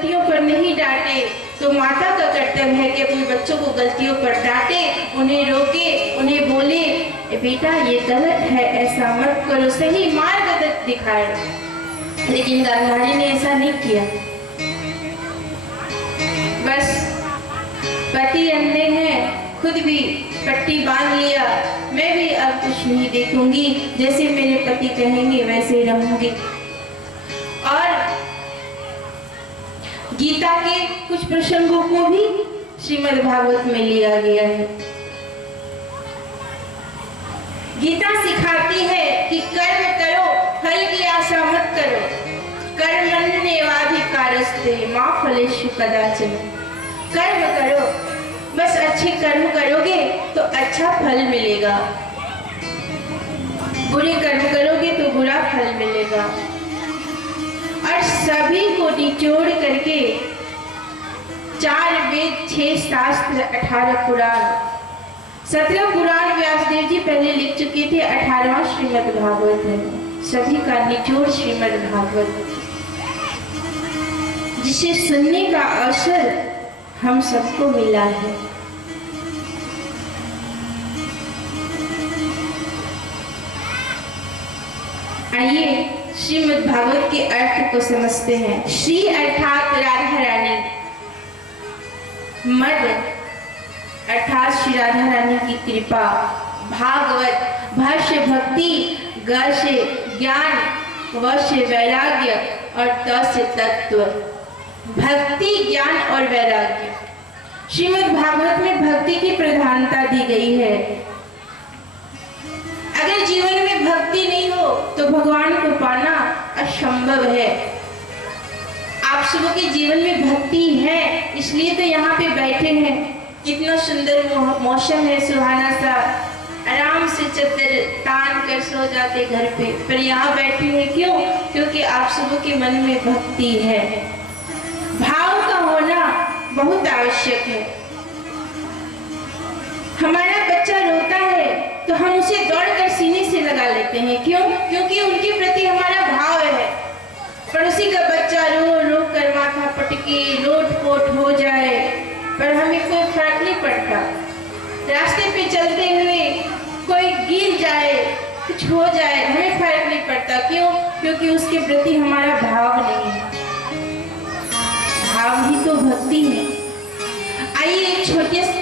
गलतियों पर नहीं डांटे तो माता का कर्तव्य है कि अपने बच्चों को गलतियों पर डांटे, उन्हें रोके, उन्हें बोले बेटा ये गलत है, ऐसा मत करो, सही मार्ग दिखाए। लेकिन गांधारी ने ऐसा नहीं किया। बस पति अंधे हैं, खुद भी पट्टी बांध लिया, मैं भी अब कुछ नहीं देखूंगी, जैसे मेरे पति कहेंगे वैसे ही रहूंगी। और गीता के कुछ प्रसंगों को भी श्रीमद् भागवत में लिया गया है। गीता सिखाती है कि कर्म करो, फल की आशा मत करो। कर्मण्येवाधिकारस्ते मा फलेषु कदाचन। कर्म करो, बस अच्छे कर्म करोगे तो अच्छा फल मिलेगा, बुरे कर्म करोगे तो बुरा फल मिलेगा। और सभी को निचोड़ करके 4 वेद, 6 शास्त्र, 18 पुराण, 17 पुराण व्यासदेव जी पहले लिख चुके थे, 18वां श्रीमद् भागवत है। सभी का निचोड़ श्रीमद् भागवत, जिसे सुनने का अवसर हम सबको मिला है। आइए श्रीमद् भागवत के अर्थ को समझते हैं। श्री अर्थात राधा रानी, मद अर्थात श्री राधा रानी की कृपा, भागवत भ से भक्ति, ग से ज्ञान, व से वैराग्य और त से तत्व। भक्ति, ज्ञान और वैराग्य। श्रीमद् भागवत में भक्ति की प्रधानता दी गई है। अगर जीवन में भक्ति नहीं हो तो भगवान को पाना असंभव है। आप सबों के जीवन में भक्ति है, इसलिए तो यहाँ पे बैठे हैं। कितना सुंदर मौसम है, सुहाना सा, आराम से चद्दर तान कर सो जाते घर पे, पर यहाँ बैठे हैं क्यों? क्योंकि आप सबों के मन में भक्ति है। भाव का होना बहुत आवश्यक है। हमारा बच्चा रोता है तो हम उसे दौड़कर सीने से लगा लेते हैं, क्यों? क्योंकि उनके प्रति हमारा भाव है। पड़ोसी का बच्चा रो रो कर माथा पटके लोट-पोट हो जाए पर हमें कोई फर्क नहीं पड़ता। रास्ते पे चलते हुए कोई गिर जाए, कुछ हो जाए, हमें फर्क नहीं पड़ता, क्यों? क्योंकि उसके प्रति हमारा भाव नहीं है। भाव ही तो भक्ति है। आइए एक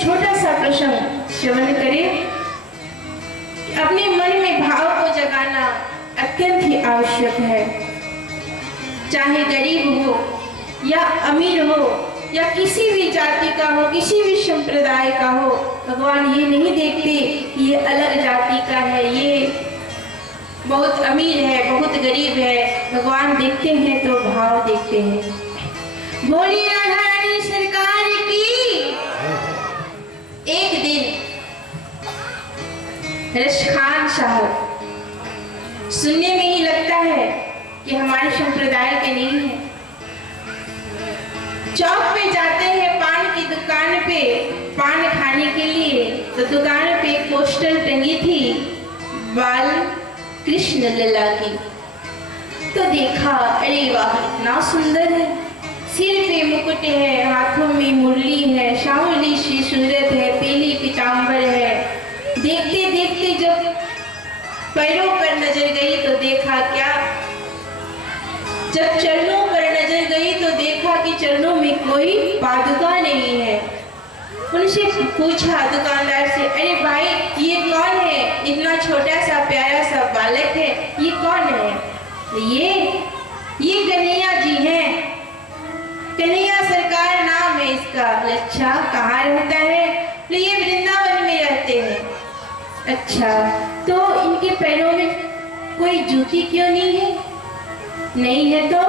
छोटा सा प्रसंग श्रवण करें। अपने मन में भाव को जगाना अत्यंत ही आवश्यक है। चाहे गरीब हो या अमीर हो या किसी भी जाति का हो, किसी भी संप्रदाय का हो, भगवान ये नहीं देखते ये अलग जाति का है, ये बहुत अमीर है, बहुत गरीब है। भगवान देखते हैं तो भाव देखते हैं। बोलिए राधा रानी सरकार की। एक दिन रशखान साहब, सुनने में ही लगता है कि हमारे संप्रदाय के नहीं है, चौक पे जाते हैं पान की दुकान पे पान खाने के लिए, तो दुकान पे एक पोस्टर टंगी थी बाल कृष्ण लला की। तो देखा, अरे वाह इतना सुंदर है, सिर पे मुकुट है, हाथों में मुरली है, सांवली सी सूरत है, पीली पीतांबर है। देखते देखते जब पैरों पर नजर गई तो देखा क्या, जब चरणों पर नजर गई तो देखा कि चरणों में कोई पादुका नहीं है। उनसे पूछा दुकानदार से, अरे भाई ये कौन है, इतना छोटा सा प्यारा सा बालक है, ये कौन है? ये कन्हैया जी हैं, कन्हैया सरकार नाम है इसका। अच्छा कहाँ रहता है? ये वृंदावन में रहते हैं। अच्छा तो इनके पैरों में कोई जूती क्यों नहीं है? नहीं है तो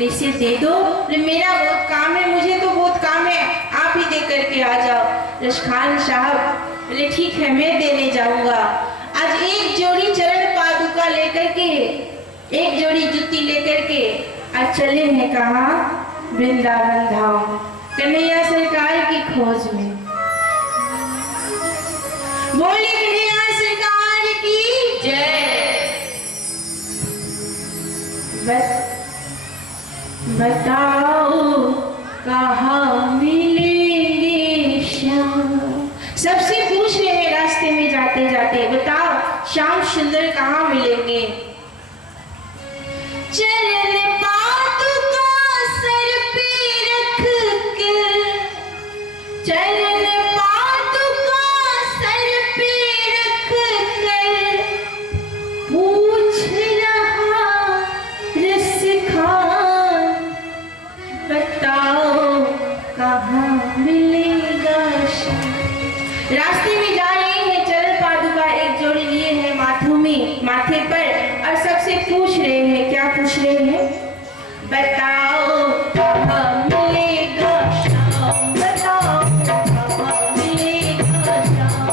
इसे दे दो। मेरा बहुत काम है, मुझे तो बहुत काम है, आप ही दे करके आ जाओ। रशखान साहब बोले ठीक है मैं देने जाऊंगा। आज एक जोड़ी चरण पादुका लेकर के, एक जोड़ी जूती लेकर के आज चले हैं कहाँ? वृंदावन धाम, कन्हैया सरकार की खोज में। बोलिए कन्हैया सरकार की जय। बस बताओ कहाँ मिलेंगे श्याम। सबसे पूछ रहे हैं रास्ते में जाते जाते, बताओ श्याम सुंदर कहाँ मिलेंगे। चरण पादुका सर पे रख कर, चरण पादुका सर पे रख कर पूछ रहा रस खान, बताओ कहाँ मिलेगा श्याम। रास्ते में जा रहे हैं, चरण पादुका एक जोड़ी लिए हैं माथे पर, और सबसे पूछ रहे हैं, क्या पूछ रहे हैं, बताओ कहाँ मिलेगा श्याम, बताओ कहाँ मिलेगा श्याम।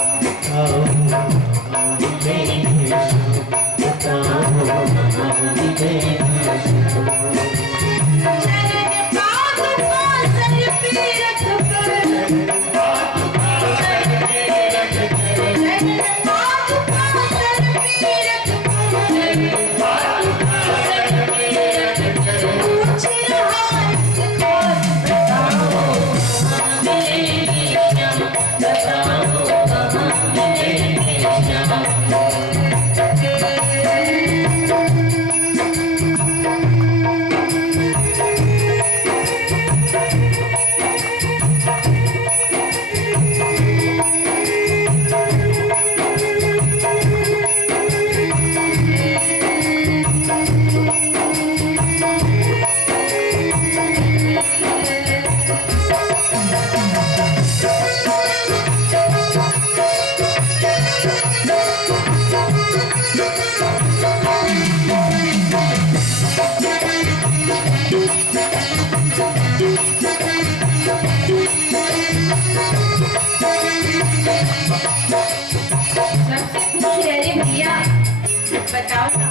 बताओ ना,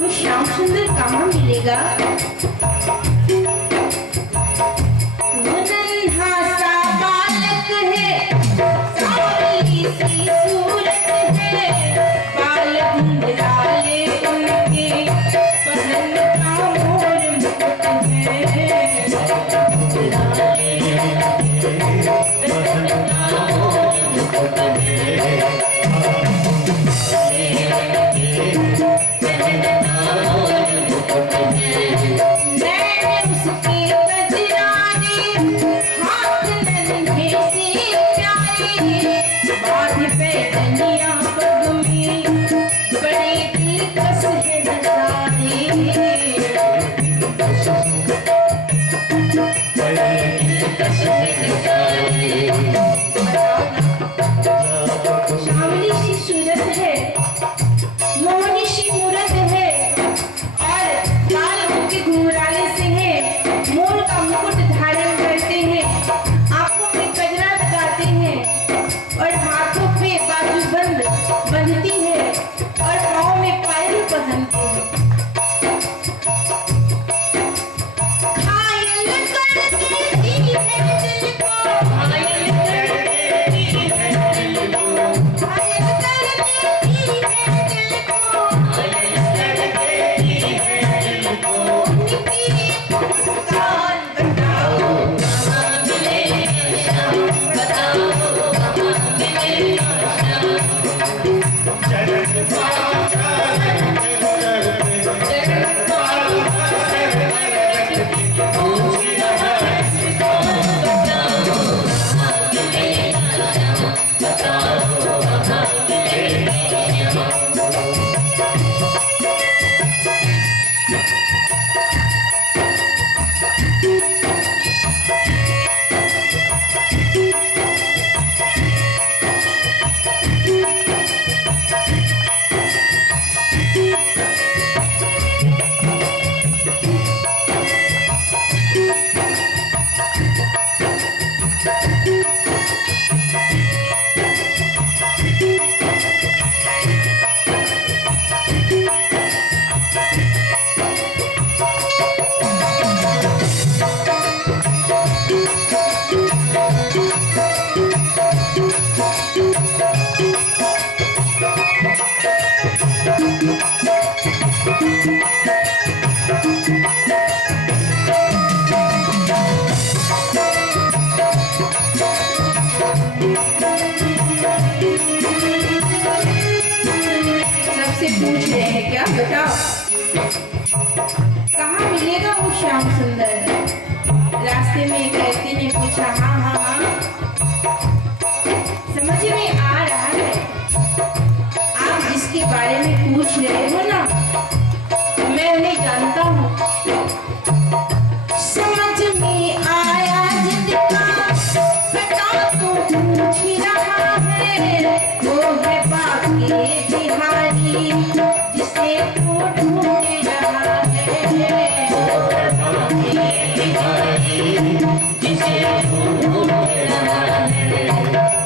वो श्याम सुंदर कहाँ मिलेगा। वो नन्हा सा बालक है, सांवली सी सूरत है, बाल घुंघराले उनके, पहन का मोर मुकुट है, घुंघराले पहन का मोर मुकुट है। श्यामली सी सूरत है, मोहनी सी मूरत है, और बाल उनके घुंघराले से है, मोर का मुकुट धारण करते हैं, आंखों में कजरा लगाते हैं, और हाथों पे बाजूबंद बंधती है, और पाँव में पायल पहनते हैं। घायल कर देती है दिल को, घायल कर मुझसे पूछ रहे हैं क्या? बताओ कहाँ मिलेगा वो श्याम सुंदर? रास्ते में एक व्यक्ति ने पूछा। हाँ हाँ हाँ, समझ में आ रहा है। आप जिसके बारे में पूछ रहे हो ना, मैं उन्हें जानता हूँ। समझ में आया जिसका पता तो पूछ रहा है, वो है बाके बिहारी जिसे तू ढूंढ रहा है। वो है बाके बिहारी जिसे तू ढूंढ रहा है।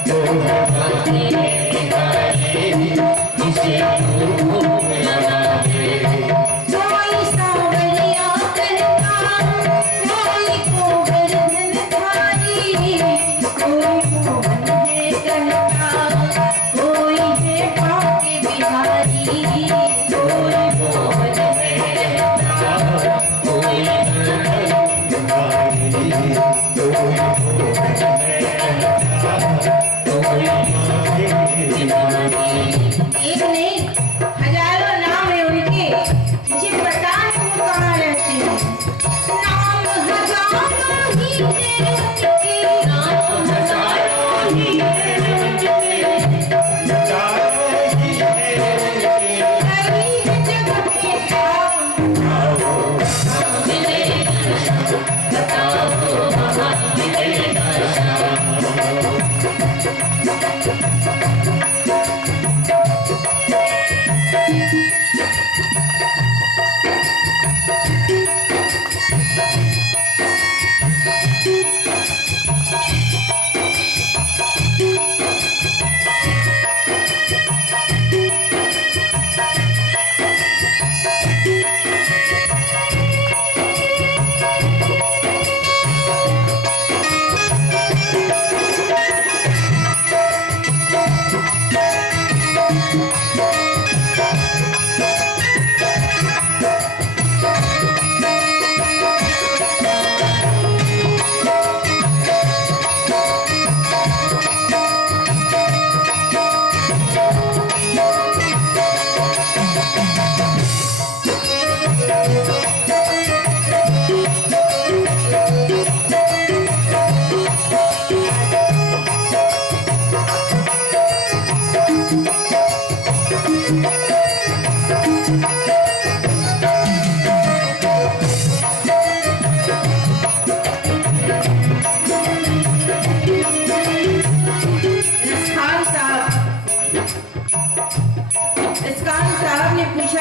वो है बाके बिहारी जिसे तू ढूंढ रहा है। कोई सांवरिया कहता, कोई गोवर्धन धारी, कोई मोहन है कहता, कोई है बाके बिहारी, कोई मोहन है कहता, कोई एक नहीं हजारों नाम है उनके, मुझे पता है वो कहाँ रहते हैं। नाम हजारों ही है उनके, नाम हजारों ही है उनके, कई जगह पे बताओ वहाँ मिलेगा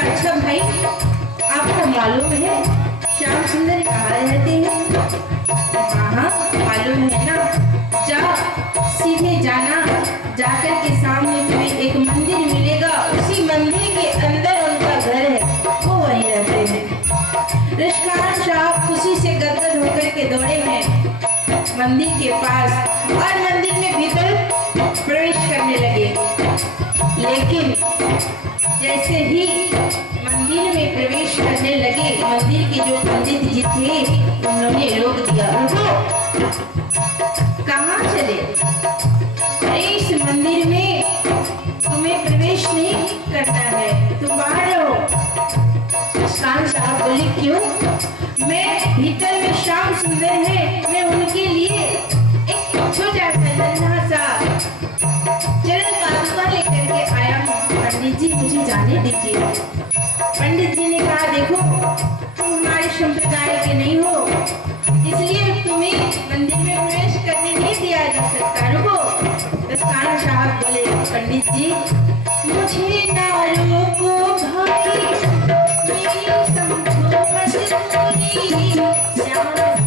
अच्छा भाई, आपको मालूम है श्याम सुंदर कहाँ रहते हैं? हाँ हाँ मालूम है ना। जा सीधे जाना, जाकर के सामने तुम्हें एक मंदिर मिलेगा, उसी मंदिर के अंदर उनका घर है, वो वहीं रहते हैं। रिश्कान साहब खुशी से गदगद होकर के दौड़े हैं मंदिर के पास और मंदिर में भीतर प्रवेश करने लगे। लेकिन जैसे ही मंदिर में प्रवेश करने लगे, मंदिर के जो पंडित जी थे उन्होंने रोक दिया। रुको, कहाँ चले? अरे इस मंदिर में तुम्हें प्रवेश नहीं करना है, तुम बाहर रहो। खान साहब बोले क्यों? मैं भीतर में श्याम सुंदर है, मैं उनके लिए एक छोटा सा नन्हा सा चरण पादुका लेकर के आया हूँ। पंडित जी मुझे जाने दीजिए। पंडित जी ने कहा देखो तुम हमारे संप्रदाय के नहीं हो, इसलिए तुम्हें मंदिर में प्रवेश करने नहीं दिया जा सकता। रुको। तो खान साहब बोले पंडित जी मुझे ना रोको भाई, मेरी समझो मजबूरी, श्याम से बड़ा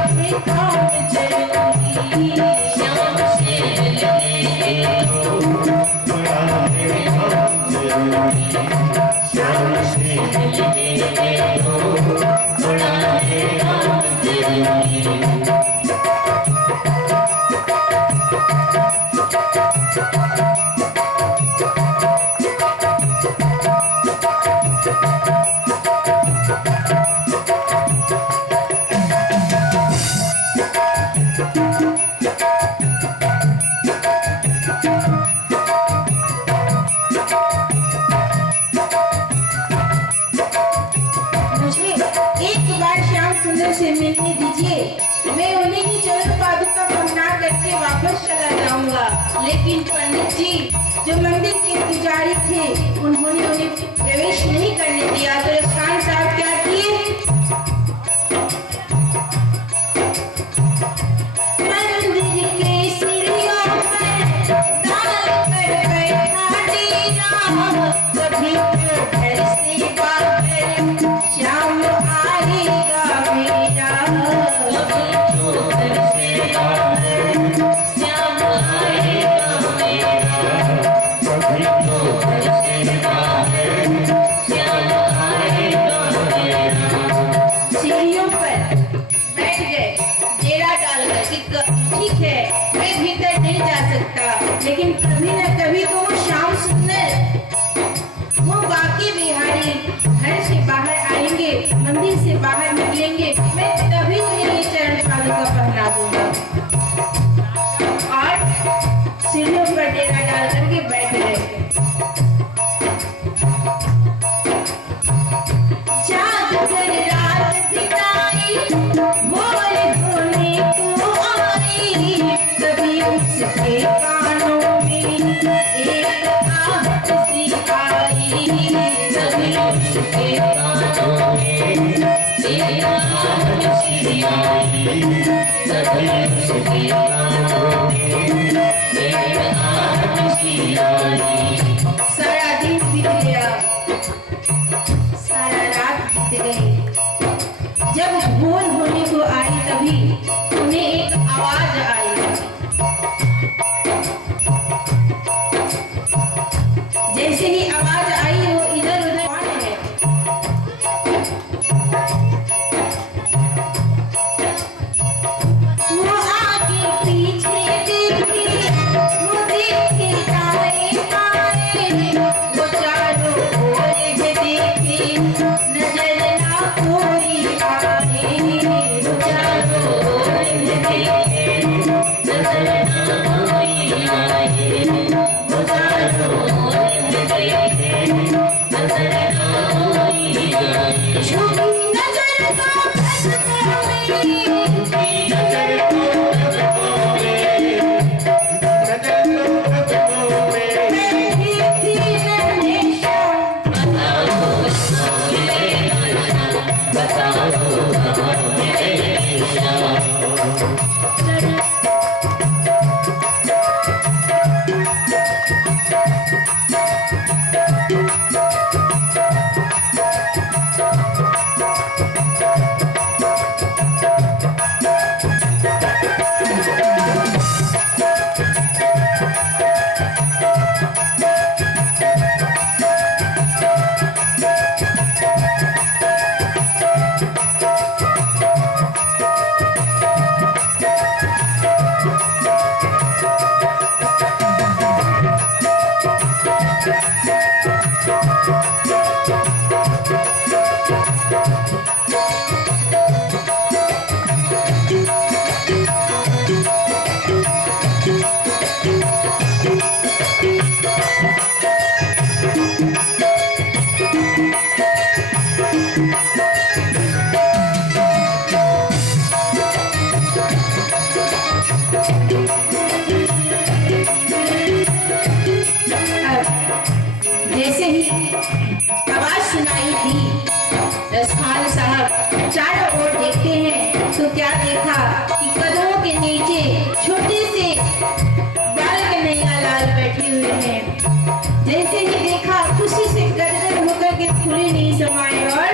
है काम जरूरी, श्याम से श्याम से बड़ा है काम जरूरी। सुंदर से मिलने दीजिए, मैं उन्हें ही चरण पादुका पहना करके वापस चला जाऊंगा। लेकिन पंडित जी, जो मंदिर के पुजारी थे, उन्होंने उन्हें प्रवेश नहीं करने दिया। तो खान साहब क्या किए? मंदिर के सीढ़ियों पर डाल कर बैठा डेरा, कभी तो घर से बाहर शाम आएगा मेरा, कभी तो घर से बाहर शाम आएगा मेरा, कभी तो घर से बाहर शाम आएगा मेरा। सीढ़ियों पर बैठ गए डेरा डालकर कि ठीक है, मैं भीतर नहीं जा सकता, लेकिन कभी न कभी तो वो श्याम सुंदर, वो बाकी बिहारी घर से बाहर आएंगे, मंदिर से बाहर निकलेंगे, मैं तभी उन्हें ये चरण पादुका पहना दूंगा। और सीढ़ियों पर डेरा डाल करके बैठ गए। जाग कर रात बिताई, भोर होने को आई, कभी उसके कानों में एक आहट सी आई, कभी उसके कानों में एक आहट सी आई, कभी उसके कानों में एक आहट सी आई। सारा दिन बीत गया, सारा रात बीत गई। जब भोर होने को आई तभी उन्हें एक आवाज आई। जैसे ही आवाज आई वो इधर उधर कौन है? वो आगे पीछे देखे, वो देखे दाएं बाएं, वो चारों ओर देखे, नजर ना कोई आए, वो चारों ओर देखे, नजर ना कोई आए, वो चारों ओर देखे, नजर ना कोई आए। छुपी नजर को बदबू में, छुपी नजर को बदबू में, नजर को बदबू में, बैठी थी नैशा, बताओ बताओ मेरे निशा। जैसे ही आवाज सुनाई दी, खान साहब चारों ओर देखते हैं तो क्या देखा कि कदमों के नीचे छोटे से बाल कन्हैया लाल बैठे हुए हैं। जैसे ही देखा खुशी से गदगद होकर के फूले नहीं समाये और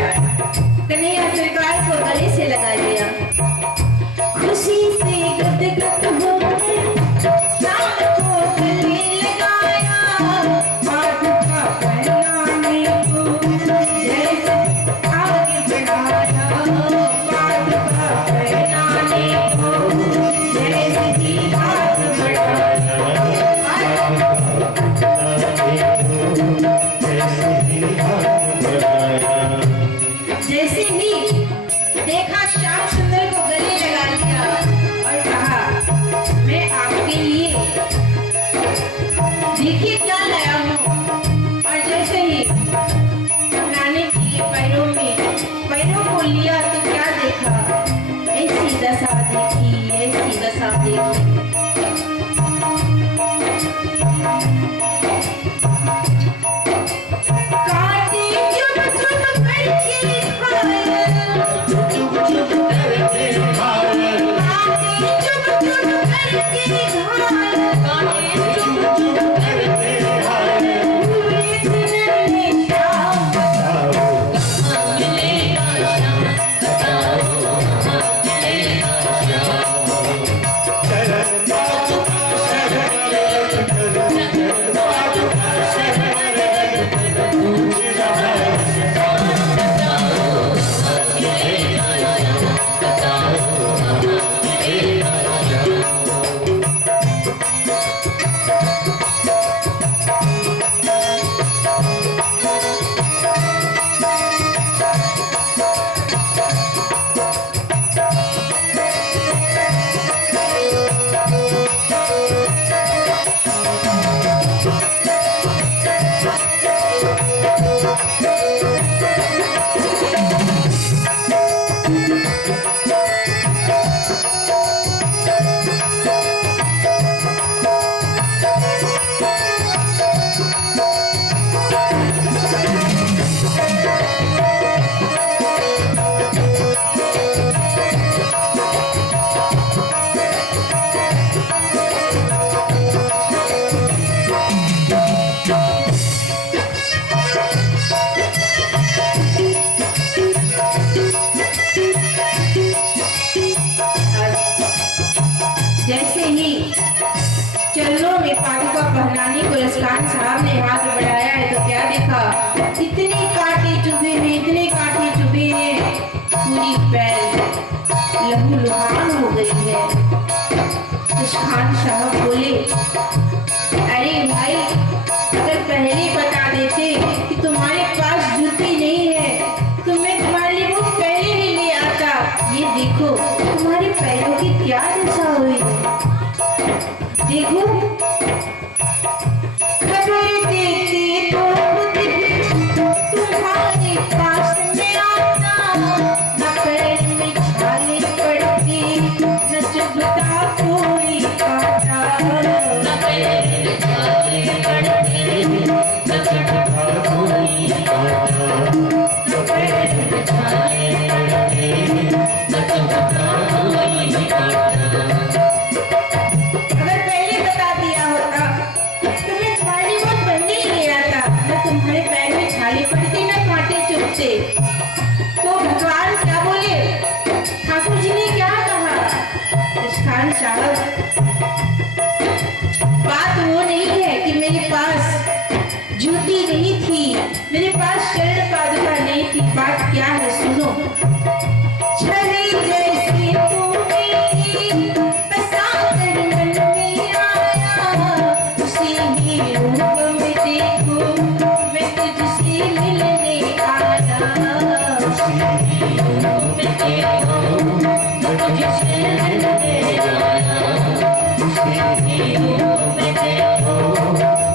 कन्हैया सरकार को गले से लगा लिया। खुशी से गदगद होकर शाम को गले लगाया, पादुका पहनाने को जैसे आगे बढ़ाया, पादुका पहनाने को जैसे ही हाथ बढ़ाया, जैसे ही देखा श्याम सुंदर को गले लगा लिया और कहा, मैं आपके लिए देखिए क्या लाया हूँ। और जैसे ही अपनाने के लिए पैरों को लिया तो क्या देखा, खान साहब बोले, अरे भाई, अगर पहले बता देते कि तुम्हारे पास जूती नहीं है तो मैं तुम्हारे लिए वो पहले ही ले आता। ये देखो तुम्हारे पैरों की क्या दशा हुई, देखो। खबर देती तो तुम्हारे पास में आता, न पैर में छाले पड़ती, न चुभता कोई काटा, न पैर में छाले पड़ती, न चुभता कोई काटा, न पैर में छाले पड़ती, न चुभता कोई काटा। अगर पहले बता दिया होता तो मैं तुम्हारी वो पहले ही ले आता, न तुम्हारे पैर में छाले पड़ती, न कांटे चुभते। तो भगवान क्या बोले, ठाकुर जी ने क्या कहा, खान साहब, बात वो नहीं है कि मेरे पास जूती नहीं थी, मेरे पास शरण पादुका नहीं थी। बात क्या है सुनो। छड़ी जैसी तूने बसाकर मन में आया, उसी ही रूप में देखो मैं तुझसे मिलने आया, उसी ही रूप में देखो मैं तुझसे मिलने आया, उसी ही रूप में देखो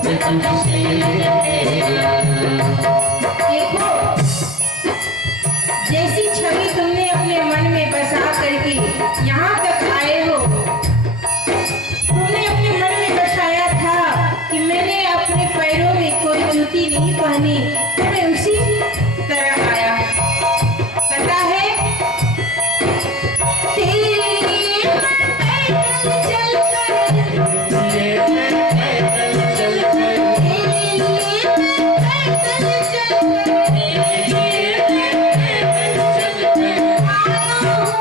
मैं तुझसे मिलने आया। देखो, जैसी छवि तुमने अपने मन में बसा करके यहाँ तक आए हो, तुमने अपने मन में बसाया था कि मैंने अपने पैरों में कोई जूती नहीं पहनी, तो मैं उसी तरह आया। पता है, तेरे लिए मैं पैदल चलकर, तेरे लिए मैं पैदल चलकर, तेरे लिए मैं पैदल चलकर, तेरे लिए मैं पैदल चलकर आया हूँ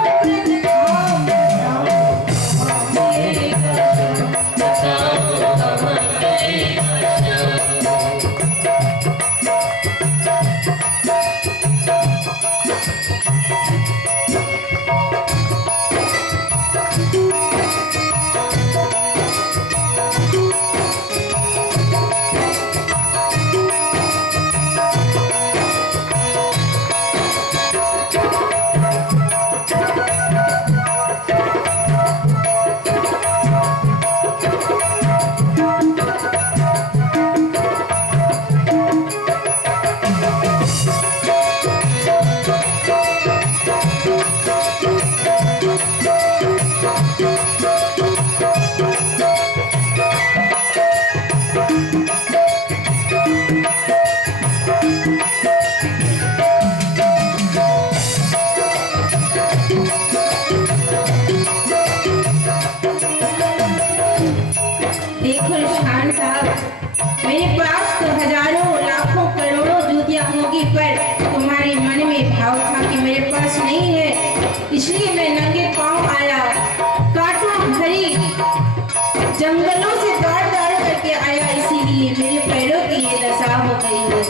देखो खान साहब, मेरे पास तो हजारों लाखों करोड़ों जूतियां होगी, पर तुम्हारे मन में भाव था कि मेरे पास नहीं है, इसलिए मैं नंगे पांव आया, कांटों भरी जंगलों से दौड़ दौड़ करके आया, इसीलिए मेरे पैरों की ये दशा हो गई है।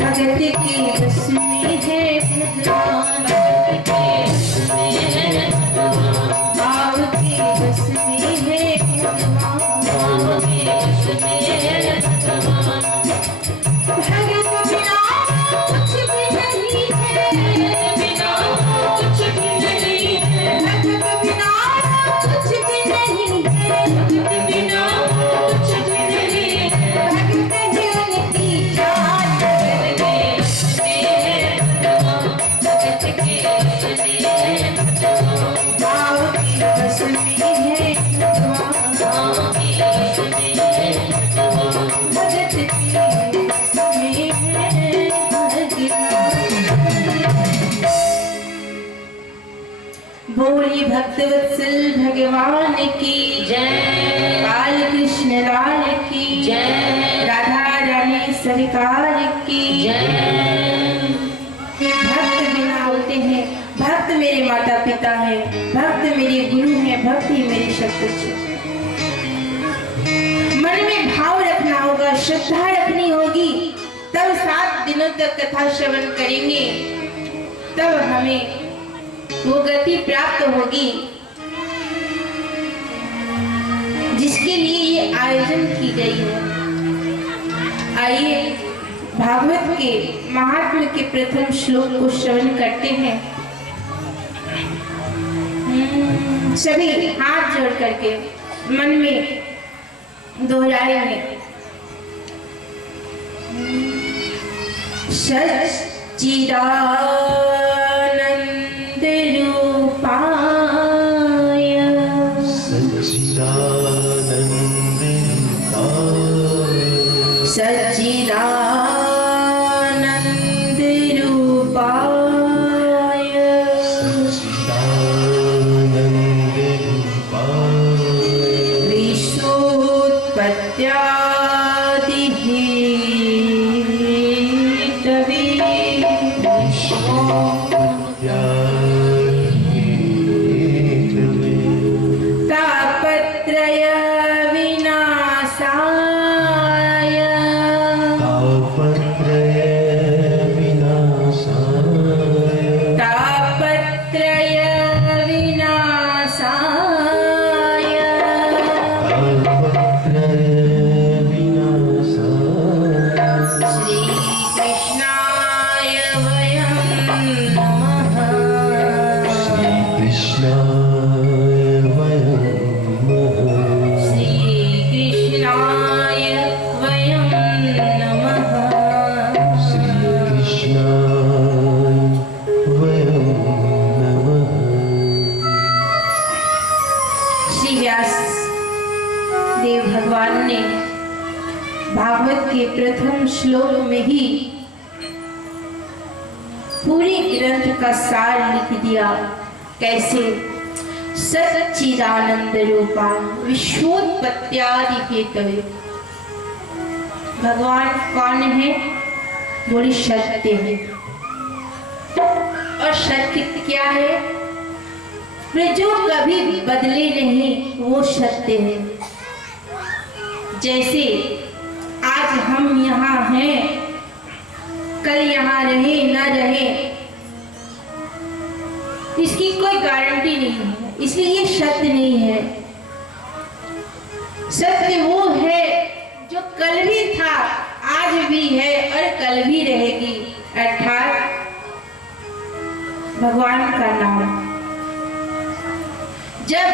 भगत के बस में है भगवान, भगत के बस में है भगवान, भाव के बस में है भगवान, भाव के बस में है भगवान। भगत बिना कुछ भी नहीं है, बिना कुछ भी नहीं है, भगत बिना कुछ भी नहीं है, भगत बिना कुछ भी नहीं है, भगत है उनकी जान, भगत के बस में है भगवान, भगत के बस में है भगवान, भाव के बस में है भगवान, भाव के बस में है भगवान, भगत के बस में है भगवान। बोलिए भक्तवत्सल भगवान की जय, बाल कृष्ण लाल की जय, राधा रानी सरकार की जय। भक्त बिना होते हैं, भक्त मेरे माता पिता है, भक्त मेरे गुरु है, भक्त ही मेरी सब कुछ है। मन में भाव रखना होगा, श्रद्धा रखनी होगी, तब 7 दिनों तक कथा श्रवण करेंगे, तब हमें वो गति प्राप्त होगी। जिसके लिए ये आयोजन की गई है। आइए भागवत के महात्म्य के प्रथम श्लोक को श्रवण करते हैं। सभी हाथ जोड़ करके मन में दोहराएंगे। सच्चिदानंद रूपाय सच्चिदानंद रूपाय भागवत के प्रथम श्लोक में ही पूरे ग्रंथ का सार लिख दिया। कैसे? सच्चिदानंद रूपा विश्वोत्पत्त्यादि हेतवे। भगवान कौन है? बोली सत्य है। और सत्य क्या है? जो कभी बदले नहीं, वो सत्य है। जैसे आज हम यहाँ हैं, कल यहाँ रहे ना रहे, इसकी कोई गारंटी नहीं है, इसलिए ये सत्य नहीं है। सत्य वो है जो कल भी था, आज भी है और कल भी रहेगी, अर्थात भगवान का नाम। जब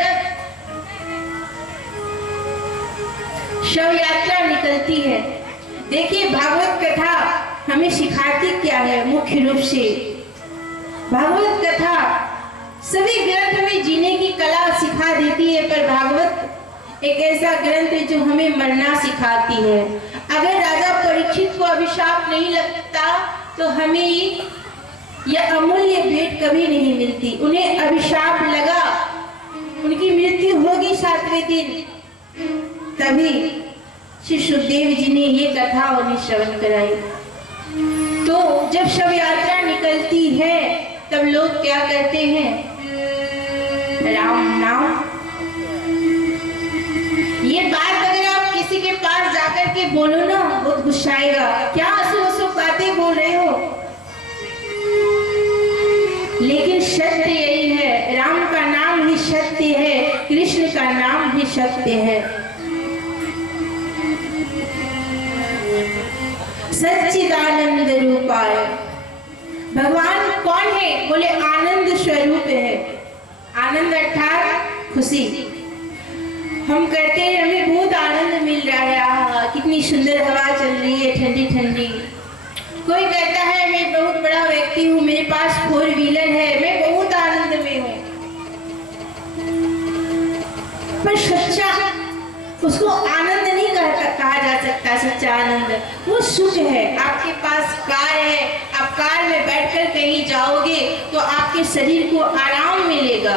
शव यात्रा निकलती है, देखिए भागवत कथा हमें सिखाती क्या है? मुख्य रूप से भागवत कथा सभी ग्रंथ में जीने की कला सिखा देती है, पर भागवत एक ऐसा ग्रंथ है जो हमें मरना सिखाती है। अगर राजा परीक्षित को अभिशाप नहीं लगता तो हमें यह अमूल्य भेंट कभी नहीं मिलती। उन्हें अभिशाप लगा, उनकी मृत्यु होगी 7वें दिन, तभी श्री सुखदेव जी ने ये कथा उन्हें श्रवण कराई। तो जब शव यात्रा निकलती है तब लोग क्या करते हैं? राम नाम। ये बात अगर आप किसी के पास जाकर के बोलो ना, वो गुस्साएगा, क्या असो बातें बोल रहे हो। लेकिन सत्य यही है, राम का नाम ही सत्य है, कृष्ण का नाम ही सत्य है। सच्चिदानंद रूपाय। भगवान कौन है? बोले आनंद स्वरूप है। आनंद अर्थात खुशी। हम कहते हैं हमें बहुत आनंद मिल रहा है, कितनी सुंदर हवा चल रही है, ठंडी ठंडी। कोई कहता है मैं बहुत बड़ा व्यक्ति हूँ, मेरे पास 4 व्हीलर है, मैं बहुत आनंद में हूँ। पर सच्चा उसको आनंद नहीं कहा जा सकता। सच्चा आनंद वो सुख है। आपके पास कार है, आप कार में बैठकर कहीं जाओगे तो आपके शरीर को आराम मिलेगा,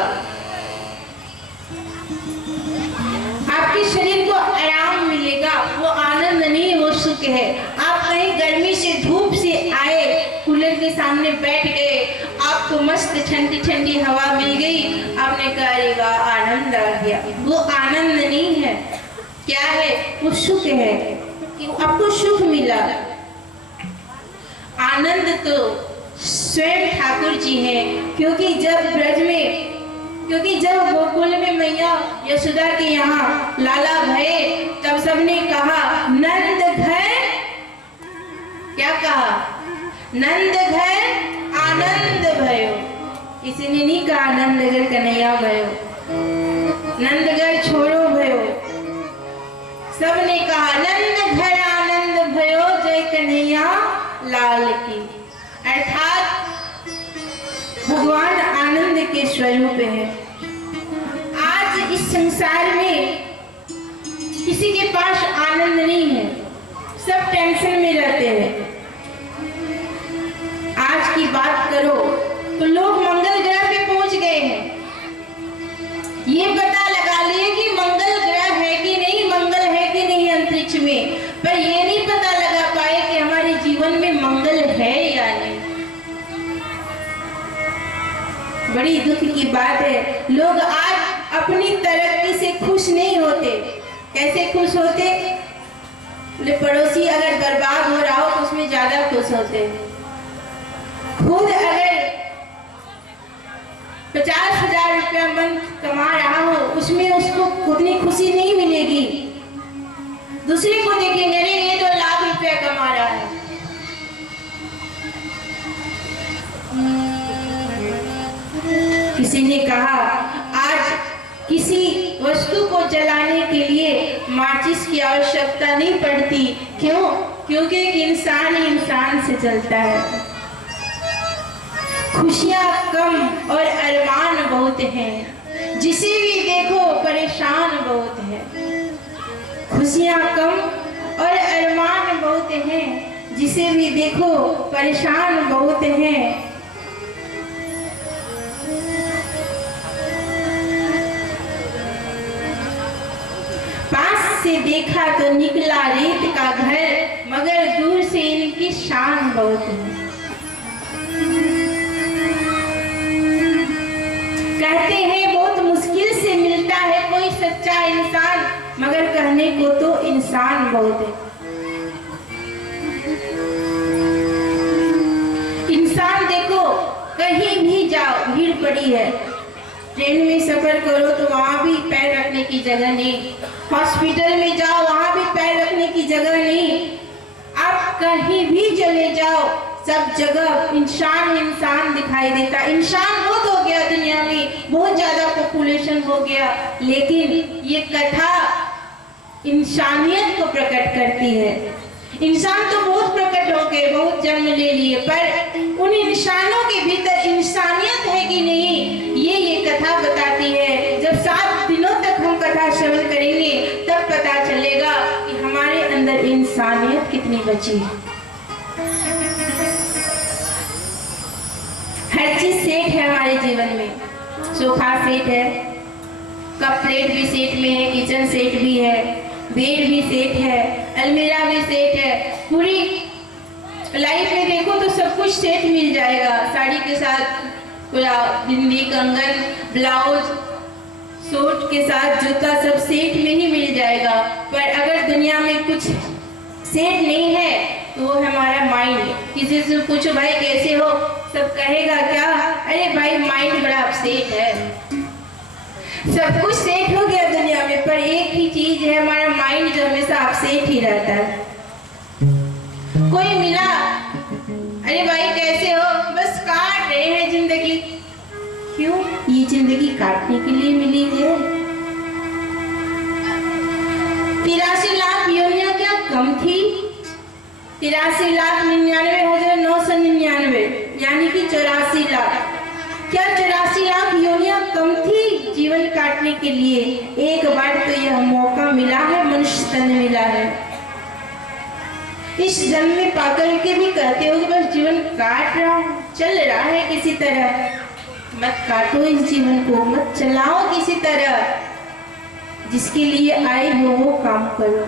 आपके शरीर को आराम मिलेगा। वो आनंद नहीं, वो सुख है। आप कहीं गर्मी से धूप से आए, कूलर के सामने बैठ गए, आपको मस्त ठंडी ठंडी हवा मिल गई, आपने कहा आनंद आ गया। वो आनंद नहीं है। क्या है? वो सुख है कि आपको सुख मिला। आनंद तो स्वयं ठाकुर जी हैं, क्योंकि जब ब्रज में क्योंकि जब गोकुल में मैया यशोदा के यहाँ लाला भये तब सबने कहा नंद घर, क्या कहा? नंद घर आनंद भयो। किसी ने नहीं कहा नंदगढ़ कन्हैया भयो, नंदगढ़ छोड़ो भयो। सबने कहा नंद घर आनंद भयो, जय कन्हैया लाल की। अर्थात भगवान आनंद के स्वरूप है। आज इस संसार में किसी के पास आनंद नहीं है, सब टेंशन में रहते हैं। आज की बात करो तो लोग मंगल ग्रह पे पहुंच गए हैं। ये पता लगा लिए कि मंगल ग्रह है कि नहीं, मंगल है कि नहीं अंतरिक्ष में, पर ये नहीं पता लगा पाए कि हमारे जीवन में मंगल है या नहीं। बड़ी दुख की बात है, लोग आज अपनी तरक्की से खुश नहीं होते। कैसे खुश होते? पड़ोसी अगर बर्बाद हो रहा हो तो उसमें ज्यादा खुश होते। खुद अगर 50,000 रुपया मंथ कमा रहा हो उसमें उसको उतनी खुशी नहीं मिलेगी। दूसरे को देखेंगे अरे ये तो लाख रुपया कमा रहा है। किसी ने कहा आज किसी वस्तु को जलाने के लिए माचिस की आवश्यकता नहीं पड़ती। क्यों? क्योंकि एक इंसान ही इंसान से चलता है। खुशियां कम और अरमान बहुत हैं, जिसे भी देखो परेशान बहुत है। खुशियां कम और अरमान बहुत हैं, जिसे भी देखो परेशान बहुत हैं। पास से देखा तो निकला रेत का घर, मगर दूर से इनकी शान बहुत है। कहते हैं बहुत मुश्किल से मिलता है कोई सच्चा इंसान, मगर कहने को तो इंसान बहुत है। इंसान देखो कहीं भी जाओ भीड़ पड़ी है, ट्रेन में सफर करो तो वहां भी पैर रखने की जगह नहीं, हॉस्पिटल में जाओ वहां भी पैर रखने की जगह नहीं। आप कहीं भी चले जाओ सब जगह इंसान इंसान दिखाई देता। इंसान बहुत हो गया दुनिया में, बहुत ज्यादा पॉपुलेशन हो गया, लेकिन ये कथा इंसानियत को प्रकट करती है। इंसान तो बहुत प्रकट हो गए, बहुत जन्म ले लिए, पर उन इंसानों के भीतर इंसानियत है कि नहीं, ये कथा बताती है। जब 7 दिनों तक हम कथा श्रवण करेंगे तब पता चलेगा कि हमारे अंदर इंसानियत कितनी बची है। हर चीज सेट है हमारे जीवन में। सोफा सेट है, कप प्लेट भी सेट में है, किचन सेट भी है, बेड भी सेट है, अलमीरा भी सेट है। पूरी लाइफ में देखो तो सब कुछ सेट मिल जाएगा। साड़ी के साथ पूरा बिंदी, कंगन, ब्लाउज, सूट के साथ जूता, सब सेट में ही मिल जाएगा। पर अगर दुनिया में कुछ सेट नहीं है तो वो हमारा माइंड। किसी से पूछो भाई कैसे हो, सब कहेगा क्या, अरे भाई माइंड बड़ा अपसेट है। सब कुछ सेट हो गया दुनिया में, पर एक ही चीज है, हमारा माइंड जो हमेशा अपसेट ही रहता है। कोई मिला, अरे भाई कैसे हो, बस काट रहे हैं जिंदगी। क्यों? ये जिंदगी काटने के लिए मिली है। 83 लाख योनियां क्या कम थी? 83,99,999 यानी कि 84 लाख। क्या 84 लाख योनियां कम थी जीवन काटने के लिए? एक बार तो यह मौका मिला है, मनुष्य तन मिला है। इस जन्म में पाकर के भी कहते हो कि बस जीवन काट रहा हूं, चल रहा है किसी तरह। मत काटो इस जीवन को, मत चलाओ किसी तरह। जिसके लिए आए हो वो काम करो।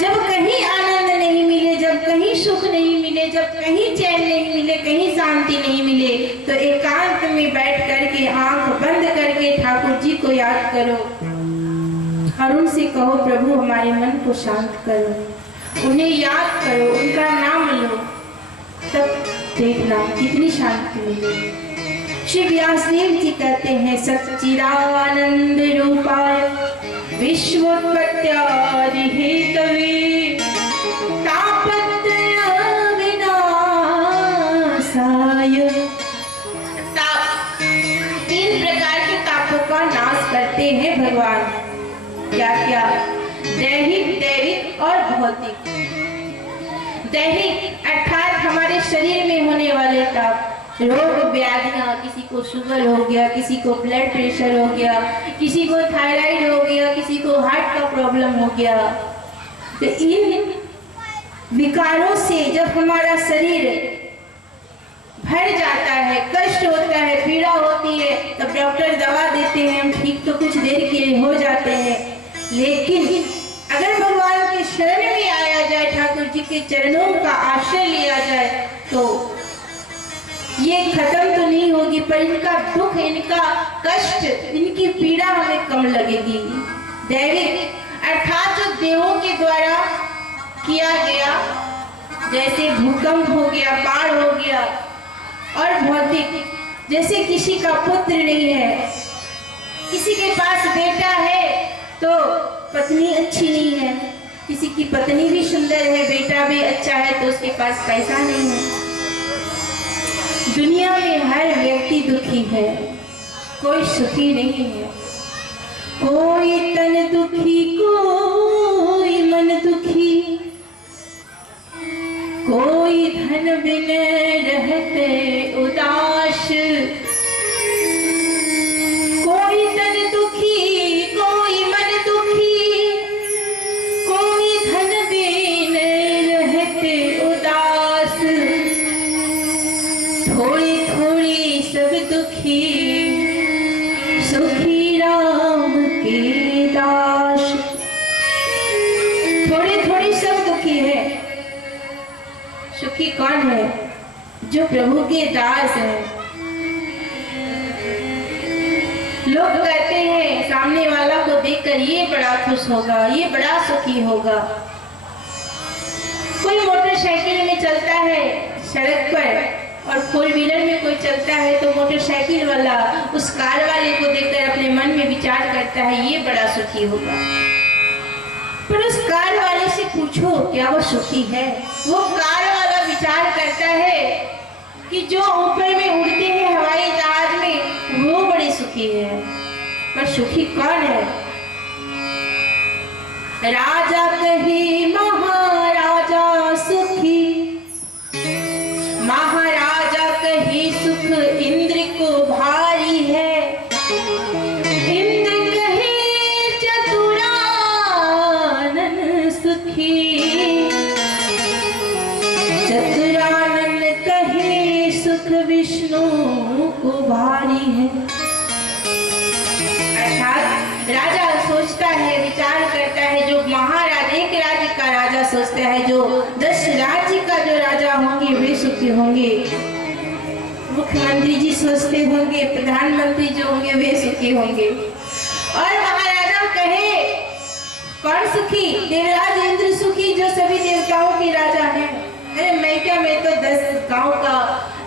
जब कहीं आनंद नहीं मिले, जब कहीं सुख नहीं मिले, जब कहीं चैन नहीं मिले, कहीं शांति नहीं मिले, तो एकांत में बैठ करके आंख बंद करके ठाकुर जी को याद करो और उनसे कहो प्रभु हमारे मन को शांत करो। उन्हें याद करो, उनका नाम लो, तब देखना कितनी शांति मिलेगी। श्री व्यासदेव जी कहते हैं सच्चिदानंद रूपाय विश्वोत्पत्त्यादि हेतवे तापत्रय विनाशाय। तीन प्रकार के तापों का नाश करते हैं भगवान। क्या क्या? दैहिक, दैविक और भौतिक। दैहिक अर्थात हमारे शरीर में होने वाले ताप, रोग व्याधियां, किसी को शुगर हो गया, किसी को ब्लड प्रेशर हो गया, किसी को थायराइड हो गया, किसी को हार्ट का प्रॉब्लम हो गया। तो इन विकारों से जब हमारा शरीर भर जाता है, कष्ट होता है, पीड़ा होती है, तब डॉक्टर दवा देते हैं, हम ठीक तो कुछ देर के लिए हो जाते हैं। लेकिन अगर भगवान के शरण में आया जाए, ठाकुर जी के चरणों का आश्रय लिया जाए, तो ये खत्म तो नहीं होगी, पर इनका दुख, इनका कष्ट, इनकी पीड़ा हमें कम लगेगी। दैविक अर्थात जो देवों के द्वारा किया गया, जैसे भूकंप हो गया, बाढ़ हो गया। और भौतिक, जैसे किसी का पुत्र नहीं है, किसी के पास बेटा है तो पत्नी अच्छी नहीं है, किसी की पत्नी भी सुंदर है, बेटा भी अच्छा है, तो उसके पास पैसा नहीं है। दुनिया में हर व्यक्ति दुखी है, कोई सुखी नहीं है। कोई तन दुखी, कोई मन दुखी, कोई धन बिन रहते उदास। कोई तन दुखी, कोई मन दुखी, कोई धन बिन रहते उदास। थोड़ी थोड़ी सब दुखी, सुखी राम के दास। थोड़ी थोड़ी सब दुखी है, सुखी कौन है? जो प्रभु के दास हैं। लोग कहते हैं सामने वाला को देखकर ये बड़ा खुश होगा, ये बड़ा सुखी होगा। कोई मोटरसाइकिल में चलता है सड़क पर और फोर व्हीलर में कोई चलता है, तो मोटरसाइकिल वाला उस कार वाले को देखकर अपने मन में विचार करता है ये बड़ा सुखी होगा। पर उस कार वाले से पूछो क्या वो सुखी है? वो कार वाला विचार करता है कि जो ऊपर में उड़ते हैं हवाई जहाज में, वो बड़े सुखी है। पर सुखी कौन है? राजा कहे महाराजा सुखी, महाराजा कहे सुख इंद्र को भारी है। इंद्र कहे चतुरानन सुखी, चतुरानन कहे सुख विष्णु को भारी है। अर्थात राजा सोचता है, विचार करता है, जो महाराज, एक राज्य का राजा सोचता है जो 10 राज्य का जो राजा होंगे वे सुखी होंगे। मुख्यमंत्री जी सोचते होंगे प्रधानमंत्री जो होंगे वे सुखी होंगे। और महाराजा कहे कौन सुखी? देवराज इंद्र सुखी जो सभी देवताओं के राजा हैं। अरे मैं क्या, मैं तो 10 गांव का,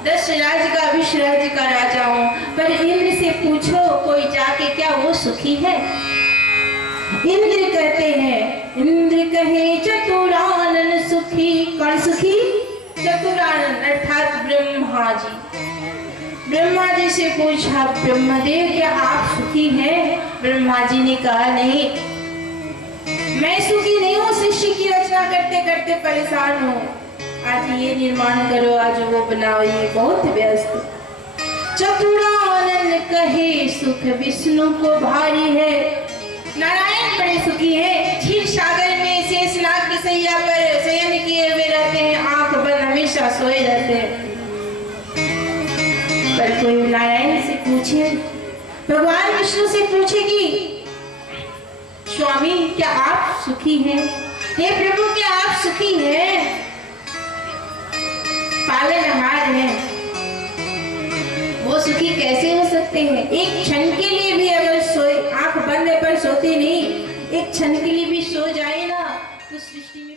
10 राज्य का, विश्व राज्य का राजा हूँ। पर इंद्र से पूछो कोई जाके, क्या वो सुखी है? इंद्र कहते हैं, इंद्र कहे चतुरानन सुखी। कौन सुखी? चतुरानन अर्थात ब्रह्मा जी। ब्रह्मा जी से पूछा ब्रह्मदेव क्या आप सुखी हैं? ब्रह्मा जी ने कहा नहीं, मैं सुखी नहीं हूँ, सृष्टि की रचना करते करते परेशान हूँ। आज ये निर्माण करो, आज वो बनाओ, ये बहुत व्यस्त। चतुरानन कहे सुख विष्णु को भारी है। नारायण बड़े सुखी हैं, क्षीर सागर में शेषनाग की सैया पर शयन किए हुए रहते हैं, आंख बंद हमेशा सोए रहते हैं। पर कोई नारायण से पूछे, भगवान विष्णु से पूछे कि स्वामी क्या आप सुखी हैं? हे प्रभु क्या आप सुखी हैं? पालनहार हैं, वो सुखी कैसे हो सकते हैं? एक क्षण के लिए भी अगर सोए, आंख बंद पर सोते नहीं, एक क्षण के लिए भी सो जाए ना, तो सृष्टि में